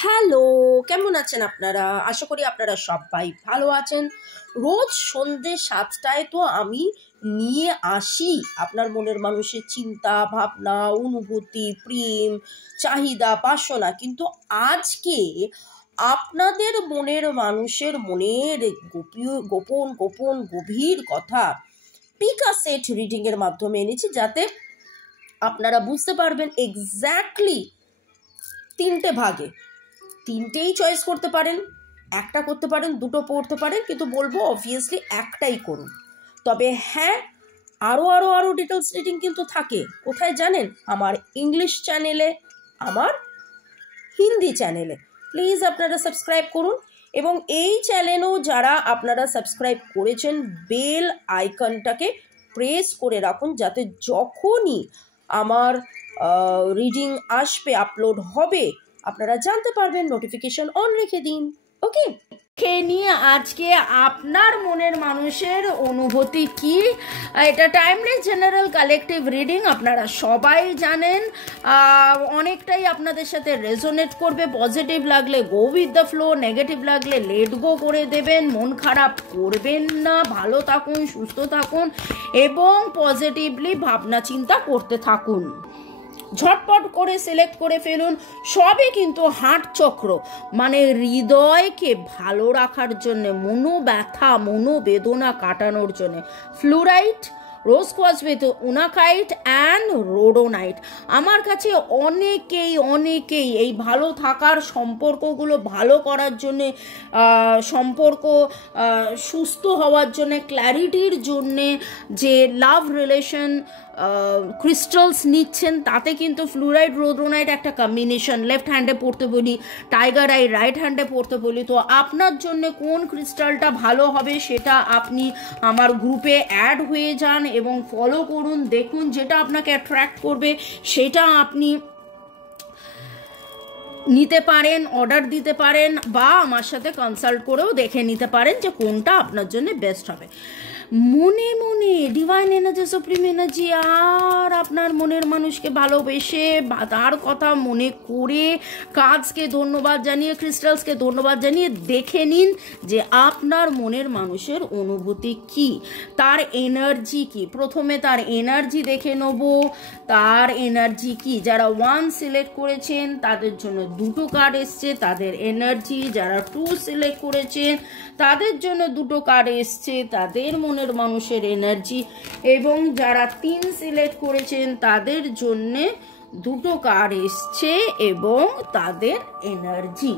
Hello, কেমন আছেন আপনারা? আশা করি আপনারা সবাই ভালো আছেন। রোজ সন্ধ্যে ৭টায় তো আমি নিয়ে আসি আপনার মনের মানুষের চিন্তা, ভাবনা, অনুভূতি, প্রেম, চাহিদা, বাসনা। কিন্তু আজকে আপনাদের মনের মানুষের মনের গোপন গোপন গভীর কথা পিকা সেট রিডিংয়ের মাধ্যমে এনেছি, যাতে আপনারা বুঝতে পারবেন এক্স্যাক্টলি তিনটে ভাগে। তিনটেই চয়েস করতে পারেন, একটা করতে পারেন, দুটো পড়তে পারেন, কিন্তু বলবো অবভিয়াসলি একটাই করুন। তবে হ্যাঁ, আরও ডিটেলস রিডিং কিন্তু থাকে। কোথায় জানেন? আমার ইংলিশ চ্যানেলে, আমার হিন্দি চ্যানেলে। প্লিজ আপনারা সাবস্ক্রাইব করুন, এবং এই চ্যানেলেও যারা আপনারা সাবস্ক্রাইব করেছেন বেল আইকনটাকে প্রেস করে রাখুন, যাতে যখনই আমার রিডিং আসবে, আপলোড হবে, আপনারা জানতে পারবেন। নোটিফিকেশন অন রেখে দিন। ওকে, নিয়ে আজকে আপনার মনের মানুষের অনুভূতি কি, এটা টাইমলেস জেনারেল কালেকটিভ রিডিং। আপনারা সবাই জানেন, অনেকটাই আপনাদের সাথে রেজোনেট করবে। পজিটিভ লাগলে go with the flow, negative লাগলে লেট গো করে দেবেন। মন খারাপ করবেন না, ভালো থাকুন, সুস্থ থাকুন এবং পজিটিভলি ভাবনা চিন্তা করতে থাকুন। ঝটপট করে সিলেক্ট করে ফেলুন। সবই কিন্তু হার্ট চক্র, মানে হৃদয়কে ভালো রাখার জন্য, মনোব্যথা, মনোবেদনা কাটানোর জন্য। ফ্লুরাইট, রোজ কোয়ার্টজ উইথ উনাকাইট অ্যান্ড রোডোনাইট। আমার কাছে অনেকেই এই ভালো থাকার সম্পর্কগুলো ভালো করার জন্যে, সম্পর্ক সুস্থ হওয়ার জন্যে, ক্ল্যারিটির জন্যে যে লাভ রিলেশন ক্রিস্টালস নিচ্ছেন, তাতে কিন্তু ফ্লুরাইড রোডোনাইট একটা কম্বিনেশন। লেফট হ্যান্ডে পড়তে বলি, টাইগার আই রাইট হ্যান্ডে পড়তে বলি। তো আপনার জন্য কোন ক্রিস্টালটা ভালো হবে সেটা আপনি আমার গ্রুপে অ্যাড হয়ে যান এবং ফলো করুন। দেখুন যেটা আপনাকে অ্যাট্রাক্ট করবে সেটা আপনি নিতে পারেন, অর্ডার দিতে পারেন, বা আমার সাথে কনসাল্ট করেও দেখে নিতে পারেন যে কোনটা আপনার জন্য বেস্ট হবে। মনে মনে ডিভাইন এনার্জি, সুপ্রিম এনার্জি আর আপনার মনের মানুষকে ভালোবেসে তার কথা মনে করে, কাজকে ধন্যবাদ জানিয়ে, ক্রিস্টালসকে ধন্যবাদ জানিয়ে দেখে নিন যে আপনার মনের মানুষের অনুভূতি কি, তার এনার্জি কি। প্রথমে তার এনার্জি দেখে নেব, তার এনার্জি কি। যারা 1 সিলেক্ট করেছেন তাদের জন্য 2টো কার্ড এসছে, তাদের এনার্জি। যারা 2 সিলেক্ট করেছেন তাদের জন্য 2টো কার্ড এসছে, তাদের মনের মানুষের এনার্জি। এবং যারা 3 সিলেক্ট করেছেন তাদের জন্যে 2টো কার্ড এসছে এবং তাদের এনার্জি।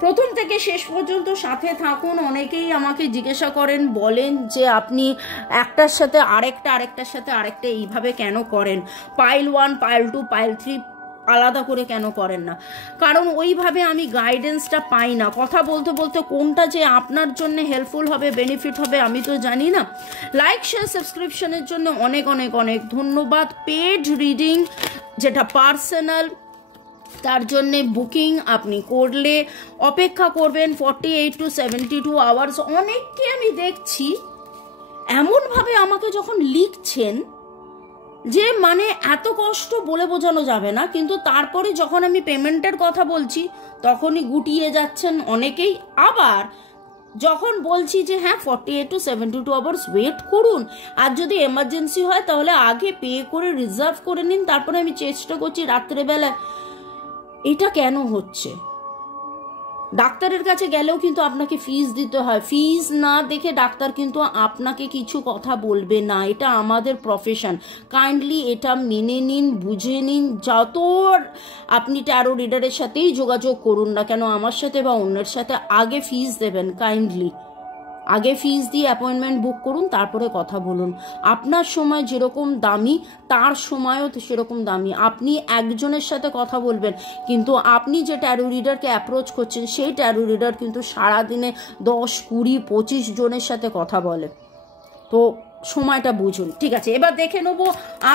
প্রথম থেকে শেষ পর্যন্ত সাথে থাকুন। অনেকেই আমাকে জিজ্ঞাসা করেন, বলেন যে আপনি একটার সাথে আরেকটার সাথে আরেকটা এইভাবে কেন করেন, পাইল 1, পাইল 2, পাইল 3 আলাদা করে কেন করেন না? কারণ ওইভাবে আমি গাইডেন্সটা পাই না। কথা বলতে বলতে কোনটা যে আপনার জন্য হেল্পফুল হবে, বেনিফিট হবে, আমি তো জানি না। লাইক, শেয়ার, সাবস্ক্রিপশনের জন্য অনেক ধন্যবাদ। পেড রিডিং যেটা পার্সোনাল, তার জন্যে বুকিং আপনি করলে অপেক্ষা করবেন 48 to 72 আওয়ার্স। অনেককে আমি দেখছি এমনভাবে আমাকে যখন লিখছেন যে মানে এত কষ্ট বলে বোঝানো যাবে না, কিন্তু তারপরে যখন আমি পেমেন্টের কথা বলছি তখনই গুটিয়ে যাচ্ছেন অনেকেই। আবার যখন বলছি যে হ্যাঁ 48 to 72 আওয়ার্স ওয়েট করুন, আর যদি এমার্জেন্সি হয় তাহলে আগে পে করে রিজার্ভ করে নিন, তারপরে আমি চেষ্টা করছি রাত্রেবেলায়। এটা কেন হচ্ছে? ডাক্তারের কাছে গেলেও কিন্তু আপনাকে ফিস দিতে হয়। ফিস না দেখে ডাক্তার কিন্তু আপনাকে কিছু কথা বলবে না। এটা আমাদের প্রফেশন। কাইন্ডলি এটা মেনে নিন, বুঝে নিন। যত আপনি ট্যারো রিডারের সাথেই যোগাযোগ করুন না কেন, আমার সাথে বা অন্যের সাথে, আগে ফিস দেবেন। কাইন্ডলি আগে ফিস দিয়ে অ্যাপয়েন্টমেন্ট বুক করুন, তারপরে কথা বলুন। আপনার সময় যেরকম দামি তার সময়ও তো সেরকম দামি। আপনি একজনের সাথে কথা বলবেন, কিন্তু আপনি যে ট্যারো রিডারকে অ্যাপ্রোচ করছেন সেই ট্যারো রিডার কিন্তু সারাদিনে 10, 20, 25 জনের সাথে কথা বলে। তো সময়টা বুঝুন। ঠিক আছে, এবার দেখে নেব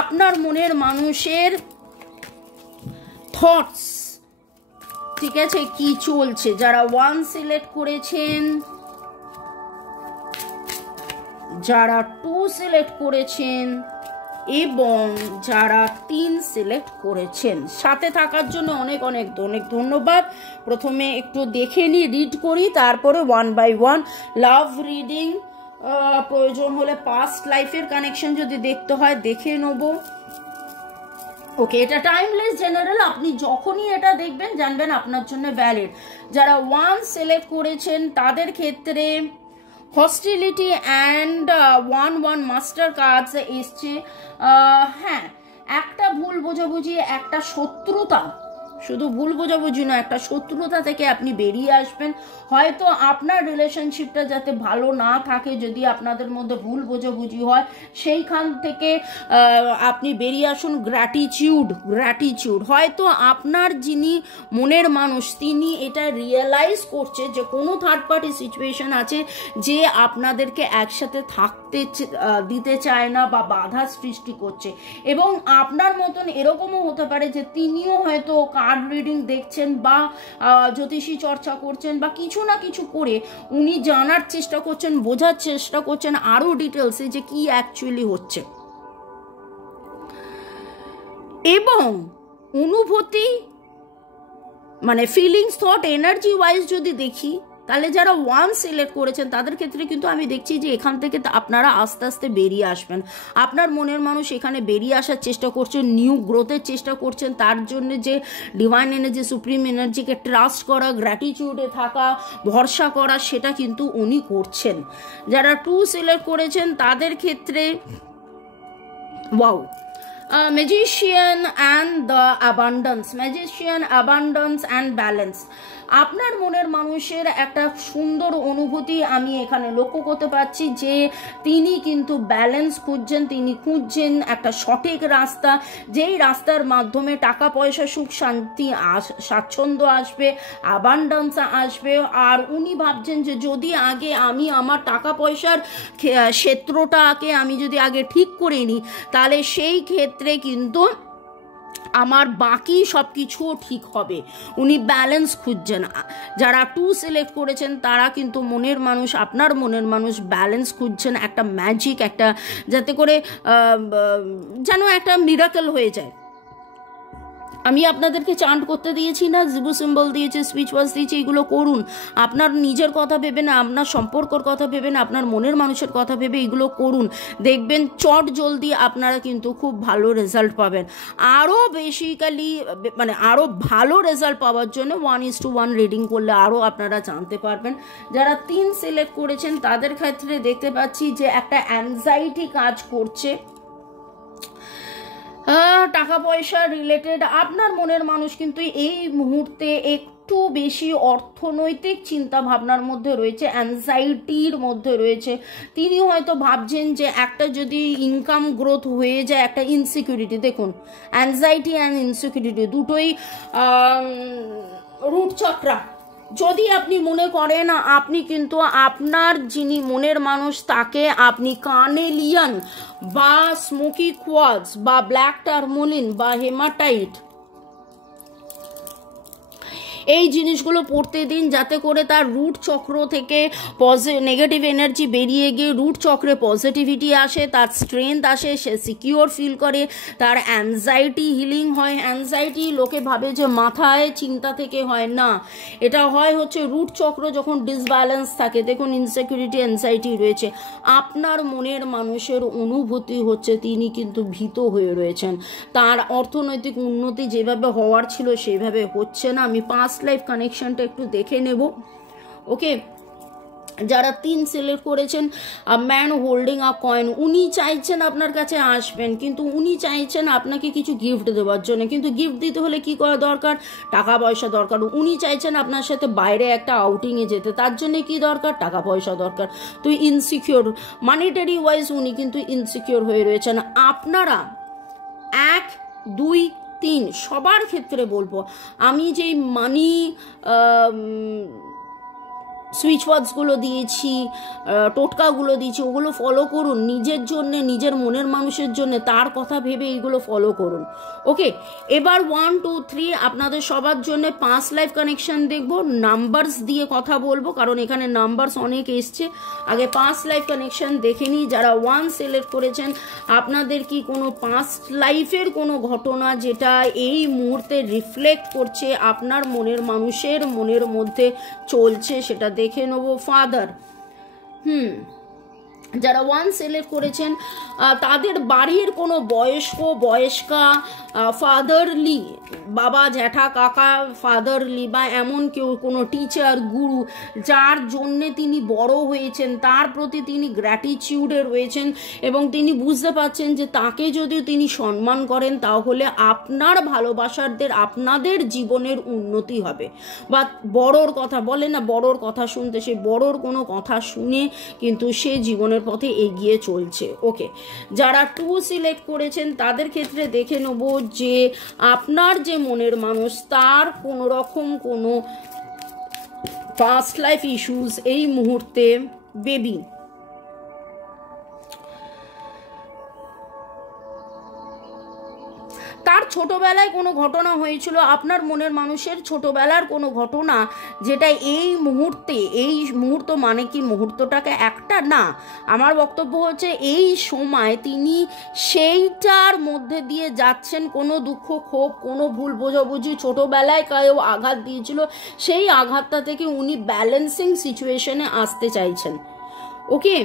আপনার মনের মানুষের থটস। ঠিক আছে, কি চলছে। যারা 1 সিলেক্ট করেছেন, যারা 2 সিলেক্ট করেছেন, এবং যারা 3 সিলেক্ট করেছেন, সাথে থাকার জন্য অনেক অনেক অনেক ধন্যবাদ। প্রথমে একটু দেখে নিই, রিড করি, তারপরে 1 বাই 1 লাভ রিডিং, প্রয়োজন হলে পাস্ট লাইফের কানেকশন যদি দেখতে হয় দেখে নেব। ওকে, এটা টাইমলেস জেনারেল, আপনি যখনই এটা দেখবেন জানবেন আপনার জন্য ভ্যালিড। যারা 1 সিলেক্ট করেছেন তাদের ক্ষেত্রে হস্টিলিটি অ্যান্ড 1 মাস্টার কার্ডস এসছে। হ্যাঁ, একটা ভুল বোঝাবুঝি, একটা শত্রুতা, শুধু ভুল বোঝাবুঝি না, একটা শত্রুতা থেকে আপনি বেরিয়ে আসবেন। হয়তো আপনার রিলেশনশিপটা যাতে ভালো না থাকে, যদি আপনাদের মধ্যে ভুল বোঝাবুঝি হয়, সেইখান থেকে আপনি বেরিয়ে আসুন। গ্র্যাটিটিউড, হয়তো আপনার যিনি মনের মানুষ তিনি এটা রিয়েলাইজ করছে যে কোনো থার্ড পার্টি সিচুয়েশন আছে যে আপনাদেরকে একসাথে থাকতে দিতে চায় না বা বাধা সৃষ্টি করছে। এবং আপনার মতন এরকমও হতে পারে যে তিনিও হয়তো কার্ড রিডিং দেখছেন বা জ্যোতিষী চর্চা করছেন বা কিছু না কিছু করে উনি জানার চেষ্টা করছেন, বোঝার চেষ্টা করছেন আরো ডিটেলসে যে কি অ্যাকচুয়ালি হচ্ছে। এবং অনুভূতি মানে ফিলিংস, থট, এনার্জি ওয়াইজ যদি দেখি, তাহলে যারা 1 সিলেক্ট করেছেন তাদের ক্ষেত্রে কিন্তু আমি দেখছি যে এখান থেকে আপনারা আস্তে আস্তে বেরিয়ে আসবেন। আপনার মনের মানুষ এখানে বেরিয়ে আসার চেষ্টা করছেন, নিউ গ্রোথের চেষ্টা করছেন। তার জন্য যে ডিভাইন এনার্জি, সুপ্রিম এনার্জিকে ট্রাস্ট করা, গ্র্যাটিটিউডে থাকা, ভরসা করা, সেটা কিন্তু উনি করছেন। যারা 2 সিলেক্ট করেছেন তাদের ক্ষেত্রে wow, magician and the abundance and balance. আপনার মনের মানুষের একটা সুন্দর অনুভূতি আমি এখানে লক্ষ্য করতে পারছি যে তিনি কিন্তু ব্যালেন্স খুঁজছেন, তিনি খুঁজছেন একটা সঠিক রাস্তা, যেই রাস্তার মাধ্যমে টাকা পয়সা, সুখ শান্তি, স্বাচ্ছন্দ্য আসবে, অ্যাবান্ডেন্স আসবে। আর উনি ভাবছেন যে যদি আগে আমি আমার টাকা পয়সার ক্ষেত্রটাকে আমি যদি আগে ঠিক করে নিই, তাহলে সেই ক্ষেত্রে কিন্তু আমার বাকি সব কিছুও ঠিক হবে। উনি ব্যালেন্স খুঁজছেন। যারা 2 সিলেক্ট করেছেন তারা কিন্তু মনের মানুষ, আপনার মনের মানুষ ব্যালেন্স খুঁজছেন, একটা ম্যাজিক, একটা যাতে করে যেন একটা মিরাকেল হয়ে যায়। আমি আপনাদেরকে চান্ট করতে দিয়েছি না, জিবু সিম্বল দিয়েছি, স্পিচ ওয়াজ দিয়েছি, এগুলো করুন। আপনার নিজের কথা ভেবে না, আপনার সম্পর্কর কথা ভেবে না, আপনার মনের মানুষের কথা ভেবে এগুলো করুন। দেখবেন চট জলদি আপনারা কিন্তু খুব ভালো রেজাল্ট পাবেন। আরও বেসিক্যালি মানে আরও ভালো রেজাল্ট পাওয়ার জন্য 1:1 রিডিং করলে আরও আপনারা জানতে পারবেন। যারা 3 সিলেক্ট করেছেন তাদের ক্ষেত্রে দেখতে পাচ্ছি যে একটা অ্যাংজাইটি কাজ করছে, টাকা পয়সা রিলেটেড। আপনার মনের মানুষ কিন্তু এই মুহূর্তে একটু বেশি অর্থনৈতিক চিন্তা ভাবনার মধ্যে রয়েছে, অ্যাংজাইটির মধ্যে রয়েছে। তিনি হয়তো ভাবছেন যে একটা যদি ইনকাম গ্রোথ হয়ে যায়, একটা ইনসিকিউরিটি, দেখুন অ্যাংজাইটি অ্যান্ড ইনসিকিউরিটি দুটোই রুট চক্রা। যদি আপনি মনে করেন আপনি কিন্তু আপনার যিনি মনের মানুষ তাকে আপনি কার্নেলিয়ান বা স্মোকি কোয়ার্টজ বা ব্ল্যাক টারমোলিন বা হেমাটাইট এই জিনিসগুলো পড়তে দিন, যাতে করে তার রুট চক্র থেকে নেগেটিভ এনার্জি বেরিয়ে গিয়ে রুট চক্রে পজিটিভিটি আসে, তার স্ট্রেংথ আসে, সে সিকিওর ফিল করে, তার অ্যাংজাইটি হিলিং হয়। অ্যাংজাইটি লোকে ভাবে যে মাথায় চিন্তা থেকে হয়, না, এটা হয় হচ্ছে রুট চক্র যখন ডিসব্যালেন্স থাকে। দেখুন ইনসিকিউরিটি, অ্যাংজাইটি রয়েছে। আপনার মনের মানুষের অনুভূতি হচ্ছে তিনি কিন্তু ভীত হয়ে রয়েছেন, তার অর্থনৈতিক উন্নতি যেভাবে হওয়ার ছিল সেভাবে হচ্ছে না। আমি পাস্ট লাইফ কানেকশনটা একটু দেখে নেব। ওকে, যারা 3 সিলেক্ট করেছেন, ম্যান হোল্ডিং আ কয়েন, উনি চাইছেন আপনার কাছে আসবেন, কিন্তু উনি চাইছেন আপনাকে কিছু গিফট দেওয়ার জন্য। কিন্তু গিফট দিতে হলে কি করা দরকার? টাকা পয়সা দরকার। উনি চাইছেন আপনার সাথে বাইরে একটা আউটিংয়ে যেতে, তার জন্য কি দরকার? টাকা পয়সা দরকার। তো ইনসিকিওর, মানিটারি ওয়াইজ উনি কিন্তু ইনসিকিওর হয়ে রয়েছেন। আপনারা 1, 2, 3 সবার ক্ষেত্রে বলবো, আমি যেই মানি সুইচ ওয়ার্ডসগুলো দিয়েছি, টোটকাগুলো দিয়েছি, ওগুলো ফলো করুন নিজের জন্যে, নিজের মনের মানুষের জন্য, তার কথা ভেবে এইগুলো ফলো করুন। ওকে, এবার 1 2 3 আপনাদের সবার জন্য 5 লাইফ কানেকশন দেখবো, নাম্বারস দিয়ে কথা বলবো, কারণ এখানে নাম্বারস অনেক এসছে। আগে 5 লাইফ কানেকশন দেখে নিই। যারা 1 সিলেক্ট করেছেন, আপনাদের কি কোনো পাস্ট লাইফের কোনো ঘটনা যেটা এই মুহূর্তে রিফ্লেক্ট করছে আপনার মনের মানুষের মনের মধ্যে চলছে, সেটা দেখে নেবো। ফাদার, যারা 1 সিলেক্ট করেছেন, তাদের বাড়ির কোনো বয়স্ক বয়স্কা, ফাদারলি, বাবা জ্যাঠা কাকা ফাদারলি, বা এমন কেউ কোনো টিচার গুরু যার জন্যে তিনি বড় হয়েছেন, তার প্রতি তিনি গ্র্যাটিটিউডে রয়েছেন এবং তিনি বুঝতে পারছেন যে তাকে যদি তিনি সম্মান করেন তাহলে আপনার ভালোবাসারদের আপনাদের জীবনের উন্নতি হবে। বা বড়োর কথা বলে না, বড়োর কথা শুনতে, সেই বড়োর কোনো কথা শুনে কিন্তু সে জীবনের পথে এগিয়ে চলছে। ওকে, যারা 2 সিলেক্ট করেছেন তাদের ক্ষেত্রে দেখে নেব যে আপনার যে মনের মানুষ তার কোনো রকম কোনো পাস্ট লাইফ ইস্যুস এই মুহূর্তে, বেবি, তার ছোটবেলায় কোনো ঘটনা হয়েছিল, আপনার মনের মানুষের ছোটবেলার কোনো ঘটনা যেটা এই মুহূর্ত মানে কি মুহূর্তটাকে একটা না, আমার বক্তব্য হচ্ছে এই সময় তিনি সেইটার মধ্যে দিয়ে যাচ্ছেন। কোনো দুঃখ, ক্ষোভ, কোনো ভুল বোঝাবুঝি, ছোটবেলায় কেউ আঘাত দিয়েছিল, সেই আঘাতটা থেকে উনি ব্যালেন্সিং সিচুয়েশনে আসতে চাইছেন। ওকে,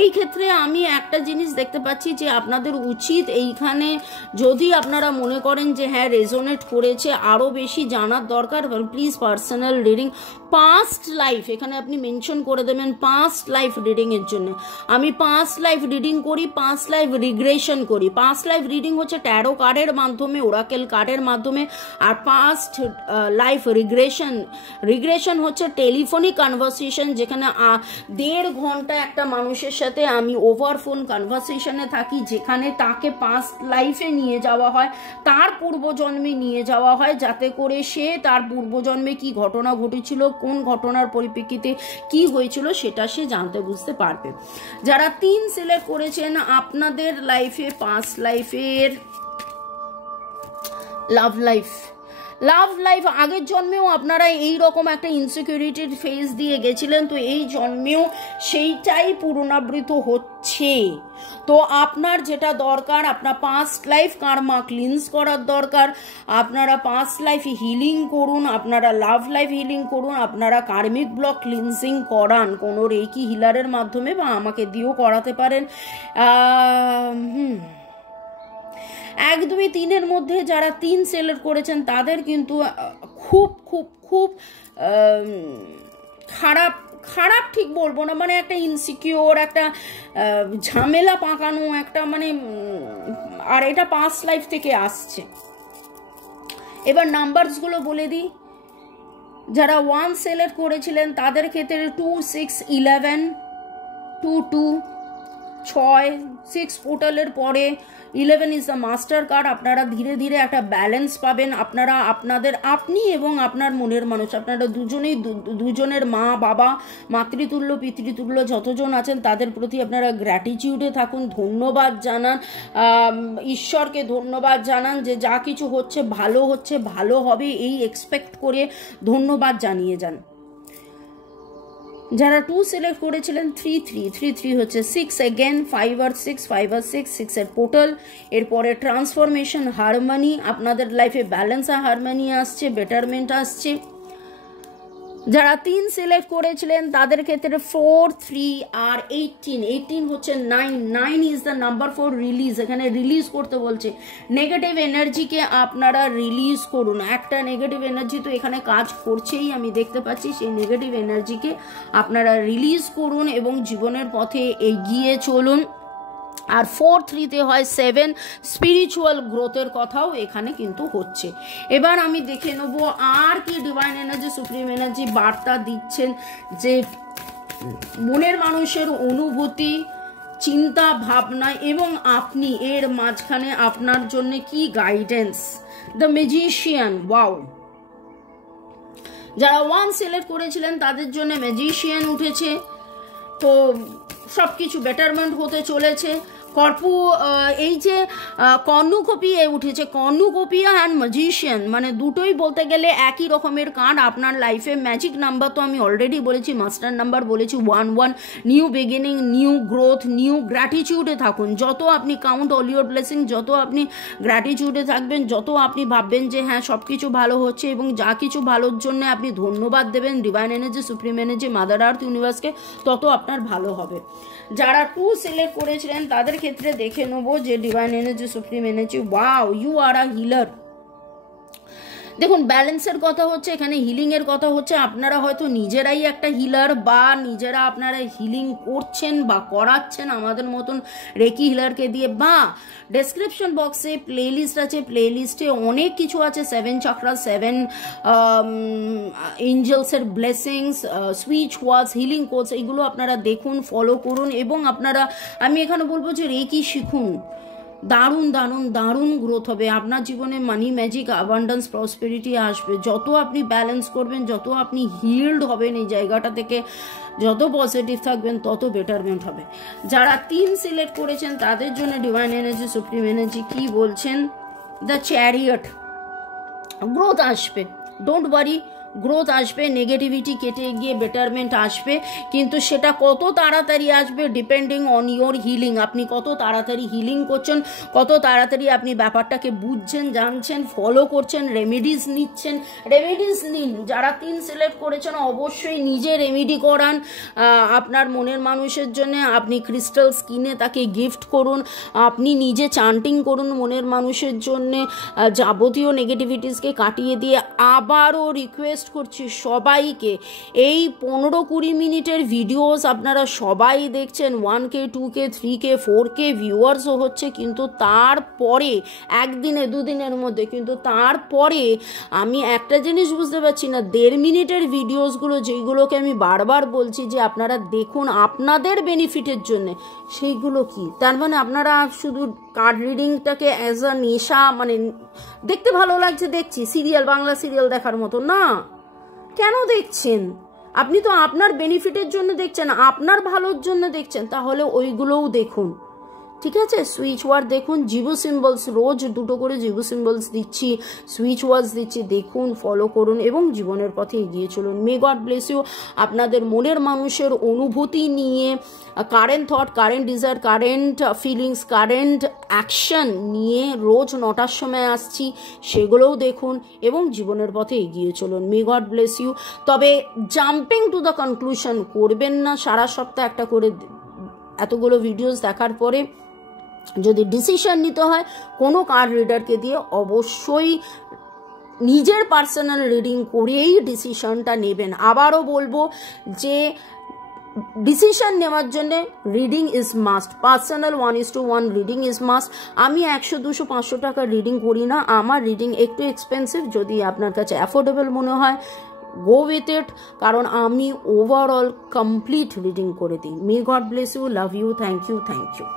এই ক্ষেত্রে আমি একটা জিনিস দেখতে পাচ্ছি যে আপনাদের উচিত এইখানে, যদি আপনারা মনে করেন যে হ্যাঁ রেজোনেট করেছে, আরও বেশি জানার দরকার, please personal reading, past life এখানে আপনি মেনশন করে দেবেন পাস্ট লাইফ রিডিংয়ের জন্য। আমি পাস্ট লাইফ রিডিং করি, পাস্ট লাইফ রিগ্রেশন করি। পাস্ট লাইফ রিডিং হচ্ছে ট্যারো কার্ডের মাধ্যমে, ওরাকেল কার্ডের মাধ্যমে, আর পাস্ট লাইফ রিগ্রেশন হচ্ছে টেলিফোনিক কনভারসেশন, যেখানে 1.5 ঘন্টা একটা মানুষের সাথে আমি ওভার ফোন কনভারসেশনে থাকি, যেখানে তাকে পাস্ট লাইফে নিয়ে যাওয়া হয়, তার পূর্বজন্মে নিয়ে যাওয়া হয়, যাতে করে সে তার পূর্বজন্মে কি ঘটনা ঘটেছিল, কোন ঘটনার পরিপ্রেক্ষিতে কি হয়েছিল সেটা সে জানতে বুঝতে পারবে। যারা 3 সিলেক্ট করেছেন, আপনাদের লাইফে পাস্ট লাইফের লাভ লাইফ আগের জন্মেও আপনারা এই রকম একটা ইনসিকিউরিটির ফেস দিয়ে গেছিলেন, তো এই জন্মেও সেইটাই পুনরাবৃত্ত হচ্ছে। তো আপনার যেটা দরকার, আপনার পাস্ট লাইফ কার্মা ক্লিনস করার দরকার, আপনারা পাস্ট লাইফ হিলিং করুন, আপনারা লাভ লাইফ হিলিং করুন, আপনারা কার্মিক ব্লক ক্লিনজিং করান কোনো রেকি হিলারের মাধ্যমে, বা আমাকে দিয়েও করাতে পারেন। 1 2 3 মধ্যে যারা 3 সিলেক্ট করেছেন তাদের কিন্তু খুব খুব খুব খারাপ ঠিক বলবো না, মানে একটা ইনসিকিউর, একটা ঝামেলা পাকানো একটা, মানে আর এটা পাস্ট লাইফ থেকে আসছে। এবার নাম্বারসগুলো বলে দিই। যারা 1 সিলেক্ট করেছিলেন তাদের ক্ষেত্রে 2 6 11 2 2 6 6 পোর্টালের পরে 11 ইজ দ্য মাস্টার কার্ড। আপনারা ধীরে ধীরে একটা ব্যালেন্স পাবেন। আপনারা আপনি এবং আপনার মনের মানুষ, আপনারা দুজনের মা বাবা, মাতৃতুল্য পিতৃতুল্য যতজন আছেন তাদের প্রতি আপনারা গ্র্যাটিটিউডে থাকুন, ধন্যবাদ জানান, ঈশ্বরকে ধন্যবাদ জানান যে যা কিছু হচ্ছে ভালো হবে এই এক্সপেক্ট করে ধন্যবাদ জানিয়ে যান। যারা 2 সিলেক্ট করেছিলেন 3 3 3 3 হচ্ছে 6 अगेन 5 আর 6 5 আর 6 6 এর পোর্টাল। এরপরে ট্রান্সফরমেশন, হারমোনি, আপনাদের লাইফে ব্যালেন্স আর হারমোনি আসছে, বেটারমেন্ট আসছে। যারা 3 সিলেক্ট করেছিলেন তাদের ক্ষেত্রে 4 3 আর 18 হচ্ছে 9 is the number for release. এখানে রিলিজ করতে বলছে, নেগেটিভ এনার্জিকে আপনারা রিলিজ করুন। একটা নেগেটিভ এনার্জি তো এখানে কাজ করছেই, আমি দেখতে পাচ্ছি, সেই নেগেটিভ এনার্জিকে আপনারা রিলিজ করুন এবং জীবনের পথে এগিয়ে চলুন। আর 4 3 হয় 7, স্পিরিচুয়াল গ্রোথের কথাও এখানে কিন্তু হচ্ছে। এবার আমি দেখে নেব আর কি ডিভাইন এনার্জি, সুপ্রিম এনার্জি বার্তা দিচ্ছেন, যে মনের মানুষের অনুভূতি, চিন্তা ভাবনা এবং আপনি এর মাঝখানে আপনার জন্য কি গাইডেন্স। দ্য ম্যাজিশিয়ান, ওয়াও, যারা 1 সিলেক্ট করেছিলেন তাদের জন্য ম্যাজিশিয়ান উঠেছে, তো সব কিছু বেটারমেন্ট হতে চলেছে। কর্পু এই যে কর্নুকোপিয়া উঠেছে, কর্নুকোপিয়া অ্যান্ড ম্যাজিশিয়ান, মানে দুটোই বলতে গেলে একই রকমের কার্ড আপনার লাইফে। ম্যাজিক নাম্বার তো আমি অলরেডি বলেছি, মাস্টার নাম্বার বলেছি 1 new beginning, new growth, new গ্র্যাটিটিউডে থাকুন। যত আপনি কাউন্ট অল ইউর ব্লেসিং, যত আপনি গ্র্যাটিটিউডে থাকবেন, যত আপনি ভাববেন যে হ্যাঁ সব কিছু ভালো হচ্ছে এবং যা কিছু ভালোর জন্য আপনি ধন্যবাদ দেবেন divine energy, supreme energy, mother earth, ইউনিভার্সকে, তত আপনার ভালো হবে। যারা 2 সিলেক্ট করেছিলেন তাদের ক্ষেত্রে দেখে নেবো যে divine energy, supreme energy, wow you are a healer. দেখুন ব্যালেন্সের কথা হচ্ছে, এখানে হিলিংয়ের কথা হচ্ছে। আপনারা হয়তো নিজেরাই একটা হিলার বা নিজেরা আপনারা হিলিং করছেন বা করাচ্ছেন আমাদের মতন রেকি হিলারকে দিয়ে, বা ডেসক্রিপশন বক্সে প্লেলিস্ট আছে, প্লেলিস্টে অনেক কিছু আছে, 7 চাকরা, 7 এঞ্জেলসের ব্লেসিংস, সুইচ ওয়ার্ডস, হিলিং কোর্স, এইগুলো আপনারা দেখুন, ফলো করুন এবং আপনারা, আমি এখানে বলবো যে রেকি শিখুন। দারুণ দারুণ দারুণ গ্রোথ হবে আপনার জীবনে। মানি, ম্যাজিক, অ্যাবান্ডেন্স, প্রসপেরিটি আসবে। যত আপনি ব্যালেন্স করবেন, যত আপনি হিল্ড হবেন এই জায়গাটা থেকে, যত পজিটিভ থাকবেন, তত বেটারমেন্ট হবে। যারা 3 সিলেক্ট করেছেন তাদের জন্য ডিভাইন এনার্জি, সুপ্রিম এনার্জি কি বলছেন? দ্য চ্যারিয়ট, গ্রোথ আসবে, ডোন্ট ওয়ারি, গ্রোথ আসবে, নেগেটিভিটি কেটে গিয়ে বেটারমেন্ট আসবে, কিন্তু সেটা কত তাড়াতাড়ি আসবে ডিপেন্ডিং অন ইয়োর হিলিং। আপনি কত তাড়াতাড়ি হিলিং করছেন, কত তাড়াতাড়ি আপনি ব্যাপারটাকে বুঝছেন, জানছেন, ফলো করছেন, রেমেডিস নিচ্ছেন। রেমেডিস নিন। যারা 3 সিলেক্ট করেছেন অবশ্যই নিজে রেমেডি করান আপনার মনের মানুষের জন্য। আপনি ক্রিস্টালস কিনে তাকে গিফট করুন, আপনি নিজে চান্টিং করুন মনের মানুষের জন্য, যাবতীয় নেগেটিভিটিসকে কাটিয়ে দিয়ে। আবারও রিকোয়েস্ট করছি সবাইকে, এই 15-20 মিনিটের ভিডিওস আপনারা সবাই দেখছেন, 1K 2K 3K 4K ভিউয়ার্সও হচ্ছে, কিন্তু তারপরে একদিনে 2 দিনের মধ্যে, কিন্তু তারপরে আমি একটা জিনিস বুঝতে পারছি না, 1.5 মিনিটের ভিডিওসগুলো যেইগুলোকে আমি বারবার বলছি যে আপনারা দেখুন আপনাদের বেনিফিটের জন্য, সেইগুলো কি? তার মানে আপনারা শুধু কার্ড রিডিংটাকে অ্যাজ আ নেশা, মানে দেখতে ভালো লাগছে দেখছি, সিরিয়াল, বাংলা সিরিয়াল দেখার মতো না। কেন দেখছেন? আপনি তো আপনার বেনিফিটের জন্য দেখছেন, আপনার ভালোর জন্য দেখছেন, তাহলে ওইগুলোও দেখুন, ঠিক আছে? সুইচ ওয়ার্ড দেখুন, জিবু সিম্বলস, রোজ 2টো করে জিবু সিম্বলস দিচ্ছি, সুইচ ওয়ার্ডস দিচ্ছি, দেখুন, ফলো করুন এবং জীবনের পথে এগিয়ে চলুন। May God bless you. আপনাদের মনের মানুষের অনুভূতি নিয়ে, current thought, current desire, current feelings, current action নিয়ে রোজ 9টার সময় আসছি, সেগুলোও দেখুন এবং জীবনের পথে এগিয়ে চলুন। May God bless you. তবে জাম্পিং টু দ্য কনক্লুশন করবেন না। সারা সপ্তাহ একটা করে এতগুলো ভিডিওস দেখার পরে যদি ডিসিশন নিতে হয় কোনো কার্ড রিডারকে দিয়ে, অবশ্যই নিজের পার্সোনাল রিডিং করেই ডিসিশনটা নেবেন। আবারও বলবো যে ডিসিশন নেওয়ার জন্য reading is must, personal 1:1 reading is must. আমি 100, 200, 500 টাকার রিডিং করি না, আমার রিডিং একটু এক্সপেন্সিভ। যদি আপনার কাছে অ্যাফোর্ডেবল মনে হয়, গো উইথ ইট, কারণ আমি ওভারঅল কমপ্লিট রিডিং করে দিই। May God bless you, love you, thank you, thank you.